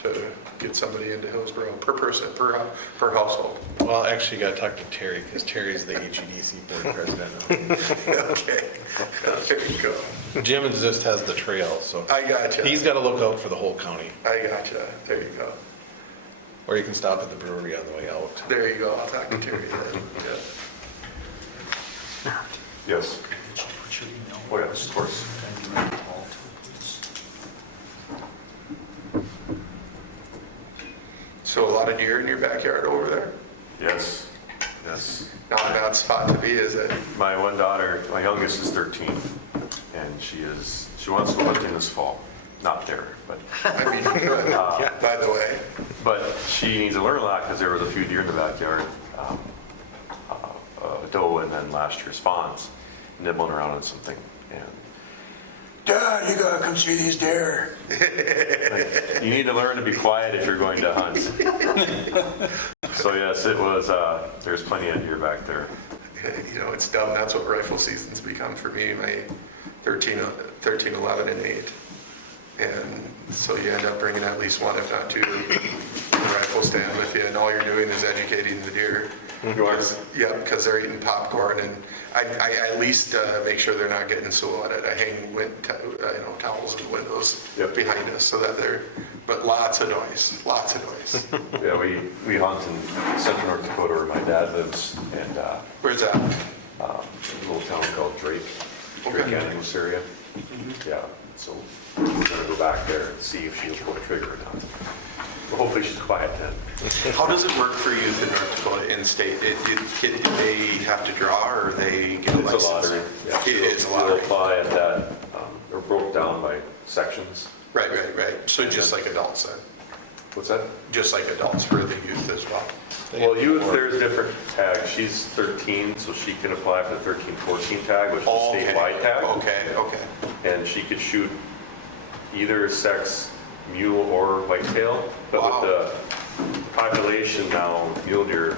to get somebody into Hillsboro per person, per household. Well, actually, you gotta talk to Terry, because Terry's the HEDC board president. Okay, there you go. Jim just has the trail, so I gotcha. he's gotta look out for the whole county. I gotcha. There you go. Or you can stop at the brewery on the way out. There you go. I'll talk to Terry then. Yeah. Yes. Put your email. Oh, yes, of course. And you can call too, please. So a lot of deer in your backyard over there? Yes, yes. Not a bad spot to be, is it? My one daughter, my youngest is 13, and she wants to go hunting this fall. Not there, but I mean, good, by the way. but she needs to learn a lot because there was a few deer in the backyard, a doe and then last year's fawns, nibbling around on something. And Dad, you gotta come see these deer. Like, you need to learn to be quiet if you're going to hunt. So yes, it was. There's plenty of deer back there. You know, it's dumb. That's what rifle season's become for me, my 13, 11, and 8. And so you end up bringing at least one, if not two, to the rifle stand with you, and all you're doing is educating the deer. You are? Yeah, because they're eating popcorn, and I at least make sure they're not getting swatted. I hang towels in the windows behind us so that they're, but lots of noise, lots of noise. Yeah, we hunt in central North Dakota where my dad lives, and Where's that? a little town called Drake, Okay. County, this area. Yeah, so we're gonna go back there and see if she'll pull the trigger or not. Well, hopefully she's quiet then. How does it work for youth in North Dakota in state? Do they have to draw, or they get a It's license? a lottery. Yeah. It's a They'll lottery. apply at that, they're broke down by sections. Right. So just like adults then? What's that? Just like adults for the youth as well? Well, youth, there's different tags. She's 13, so she can apply for the 13-14 tag, which is Oh, a statewide tag. Okay. And she could shoot either sex, mule or whitetail. But Wow. with the population now, mule deer,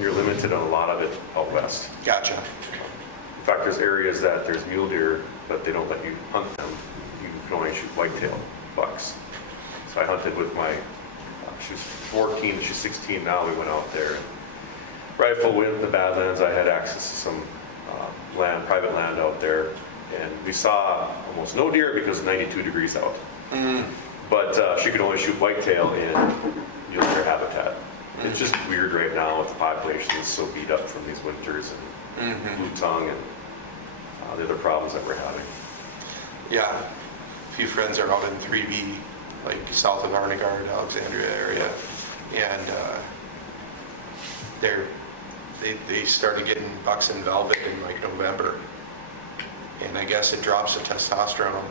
you're limited on a lot of it out west. Gotcha. In fact, there's areas that there's mule deer, but they don't let you hunt them. You can only shoot whitetail bucks. So I hunted with my, she was 14, she's 16 now, we went out there. Rifle went in the Badlands, I had access to some private land out there. And we saw almost no deer because it's 92 degrees out. But she could only shoot whitetail in mule deer habitat. It's just weird right now with the population is so beat up from these winters and blue tongue and the other problems that we're having. Yeah. A few friends are out in 3B, like south of Arnegard, Alexandria area. And they started getting bucks in velvet in like November. And I guess it drops the testosterone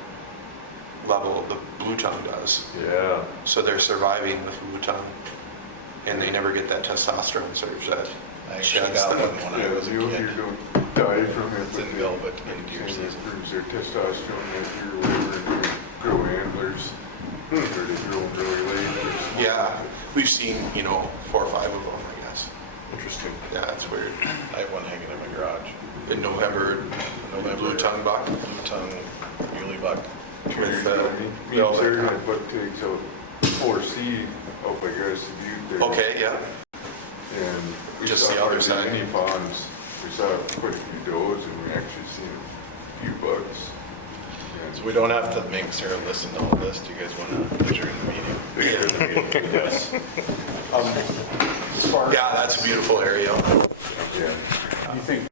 level, the blue tongue does. Yeah. So they're surviving with blue tongue. And they never get that testosterone surge that I actually sheds got them. one when I was a You kid. don't die from it. It's in velvet in deer It season. improves their testosterone as deer liver and they grow antlers. Or they grow really late. Yeah, we've seen, 4 or 5 of them, I guess. Interesting. Yeah, it's weird. I have one hanging in my garage. In November, blue tongue buck. Blue tongue, muley buck. With Me and velvet. Sarah had buck tags out 4C out by Grassy Butte there. Okay, yeah. And we Just saw the other hardly side. any ponds. We saw quite a few does and we actually seen a few bucks. So we don't have to make Sarah listen to all this. Do you guys want to adjourn the meeting? Yes. As far Yeah, that's a beautiful area. Yeah. you think